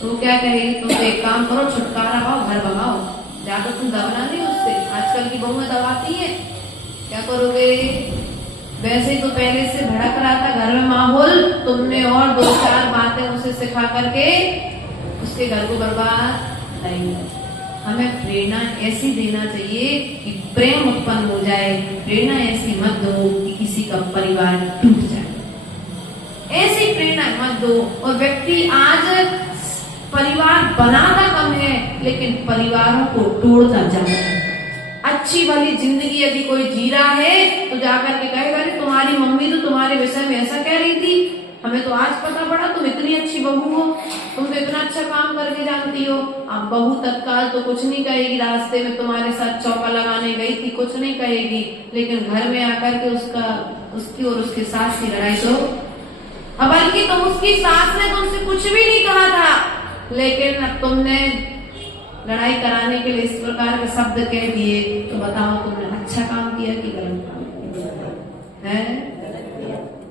तो वो क्या कहेगी, तुम तो एक काम करो, छुटकारा पाओ, घर भगाओ, जाकर तुम दबना नहीं उससे। आजकल की बहुएं दबाती है, क्या करोगे? वैसे ही तो पहले से भड़क रहा था घर में माहौल, तुमने और 2-4 बातें उसे सिखा करके उसके घर को बर्बाद नहीं। हमें प्रेरणा ऐसी देना चाहिए कि प्रेम उत्पन्न हो जाए, प्रेरणा ऐसी मत दो कि किसी का परिवार टूट जाए, ऐसी प्रेरणा मत दो। और व्यक्ति आज परिवार बनाता कम है लेकिन परिवारों को तोड़ता ज्यादा है। अच्छी वाली जिंदगी यदि कोई जी रहा है तो जाकर के कहेगा, अरे तुम्हारी मम्मी तो तुम्हारे विषय में ऐसा कह रही थी, हमें तो आज पता पड़ा तुम इतनी अच्छी बहू हो, तुम तो इतना अच्छा काम करके जानती हो। अब बहू तत्काल तो कुछ नहीं कहेगी, रास्ते में तुम्हारे साथ चौका लगाने गई थी कुछ नहीं कहेगी, लेकिन घर में आकर के उसकी और उसके सास की लड़ाई तो, अब बल्कि तुम उसकी सास ने तुमसे कुछ भी नहीं कहा था, लेकिन अब तुमने लड़ाई कराने के लिए इस प्रकार के शब्द कह दिए, तो बताओ तुमने अच्छा काम किया कि गलत काम किया है?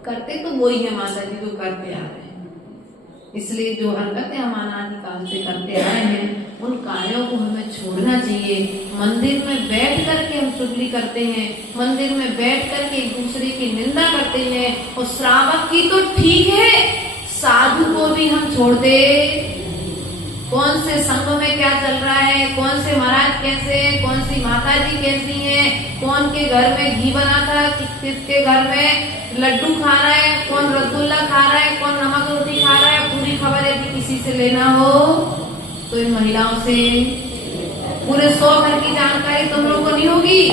करते तो वही है माता जी जो करते आ रहे हैं। इसलिए जो हरकतें हम अनादिकाल से करते आए हैं उन कार्यों को हमें छोड़ना चाहिए। मंदिर में बैठ करके हम चुगली करते हैं, मंदिर में बैठ करके एक दूसरे की निंदा करते हैं, और श्रावक की तो ठीक है, साधु को भी हम छोड़ दे। कौन से संघ में क्या चल रहा है, कौन से महाराज कैसे हैं, कौन सी माता जी कैसी हैं, कौन के घर में घी बना था, किसके घर में लड्डू खा रहा है, कौन रसगुल्ला खा रहा है, कौन नमक रोटी खा रहा है, पूरी खबर यदि किसी से लेना हो तो इन महिलाओं से। पूरे 100 घर की जानकारी तुम लोगों को नहीं होगी,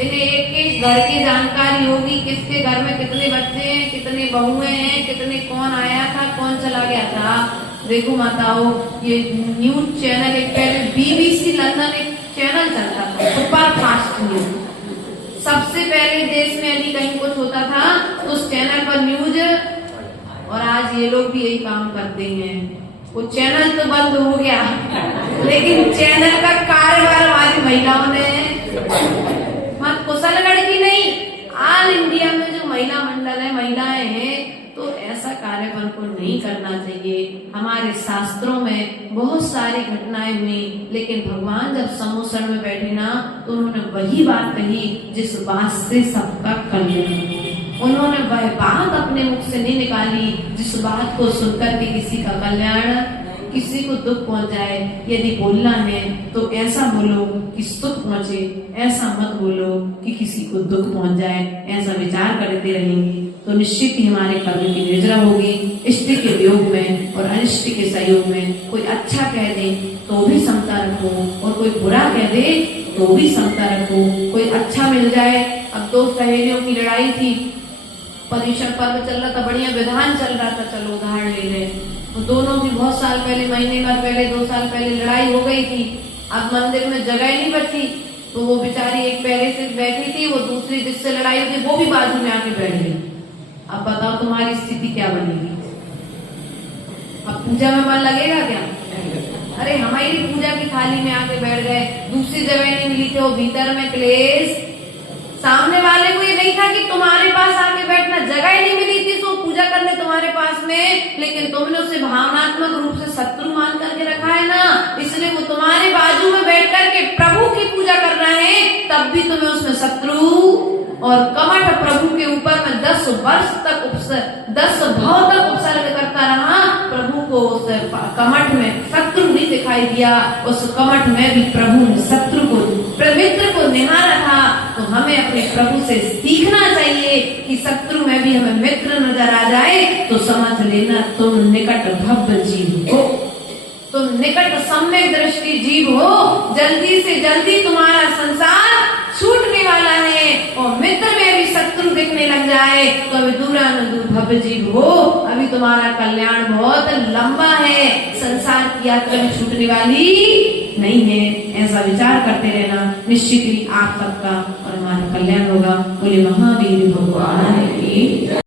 इन्हें एक घर की जानकारी होगी, किसके घर में कितने बच्चे हैं, कितने बहुएं हैं, कितने कौन आया था, कौन चला गया था। देखो माताओं, ये न्यूज चैनल एक पहले BBC लंदन एक चैनल चलता था, सुपर फास्ट न्यूज। सबसे पहले देश में यदि कहीं कुछ होता था तो उस चैनल पर न्यूज, और आज ये लोग भी यही काम करते हैं। वो चैनल तो बंद हो गया, लेकिन चैनल का कारोबार हमारी महिलाओं ने मत कुशल लड़की नहीं, ऑल इंडिया में जो महिला मंडल है, महिलाएं हैं, तो ऐसा कार्यक्रम को नहीं करना चाहिए। हमारे शास्त्रों में बहुत सारी घटनाएं हुई, लेकिन भगवान जब समोसन में बैठे ना तो उन्होंने वही बात कही जिस बात से सबका कल्याण। उन्होंने वह बात अपने मुख से नहीं निकाली जिस बात को सुनकर के किसी का कल्याण, किसी को दुख पहुंच जाए। यदि बोलना है तो ऐसा बोलो कि सुख पहुंचे, ऐसा मत बोलो कि किसी को दुख पहुंच जाए। ऐसा विचार करते रहेंगे तो निश्चित ही हमारे कर्म की निर्जरा होगी। इष्ट के वियोग में और अनिष्ट के सहयोग में कोई अच्छा कह दे तो भी समता रखो, और कोई बुरा कह दे तो भी समता रखो। कोई अच्छा मिल जाए, अब 2 सहेलियों की लड़ाई थी, पर्युषण पर्व चल रहा था, बढ़िया विधान चल रहा था, चलो उदाहरण ले लें। वो दोनों की बहुत साल पहले, महीने भर पहले, 2 साल पहले लड़ाई हो गई थी। अब मंदिर में जगह नहीं बची, तो वो बेचारी एक पहले से बैठी थी, वो दूसरी जिससे लड़ाई हुई वो भी बाजू में आके बैठ गई। अब बताओ तुम्हारी स्थिति क्या बनेगी? अब पूजा में मन लगेगा क्या? अरे हमारी पूजा की थाली में आके बैठ गए, दूसरी जगह नहीं मिली थी, वो भीतर में क्लेश। सामने वाले को ये नहीं था कि तुम्हारे पास आके बैठना, जगह ही नहीं मिली थी तो पूजा करने तुम्हारे पास में, लेकिन तुमने उसे भावनात्मक रूप से शत्रु मान करके रखा है ना, इसलिए वो तुम्हारे बाजू में बैठ करके प्रभु की पूजा कर रहे हैं, तब भी तुम्हें उसमें शत्रु और कमठ प्रभु के ऊपर में 10 वर्ष तक 10 भाव तक उपसर्ग करता रहा। प्रभु को उस कमठ में शत्रु नहीं दिखाई दिया, उस कमठ में भी प्रभु ने शत्रु को, मित्र को निहारा था। तो हमें अपने प्रभु से सीखना चाहिए कि शत्रु में भी हमें मित्र नजर आ जाए तो समझ लेना तुम निकट भव्य जीव हो, तुम निकट सम्यक दृष्टि जीव हो। जल्दी से जल्दी तुम्हारा संसार छूटने वाला है, और मित्र में भी शत्रु दिखने लग जाए तो अभी दूरा न दूर भव्य जीव हो। अभी तुम्हारा कल्याण बहुत लंबा है, संसार की यात्रा में छूटने वाली नहीं है। ऐसा विचार करते रहना, निश्चित ही आप सबका और हमारा कल्याण होगा। बोले महावीर भगवान की।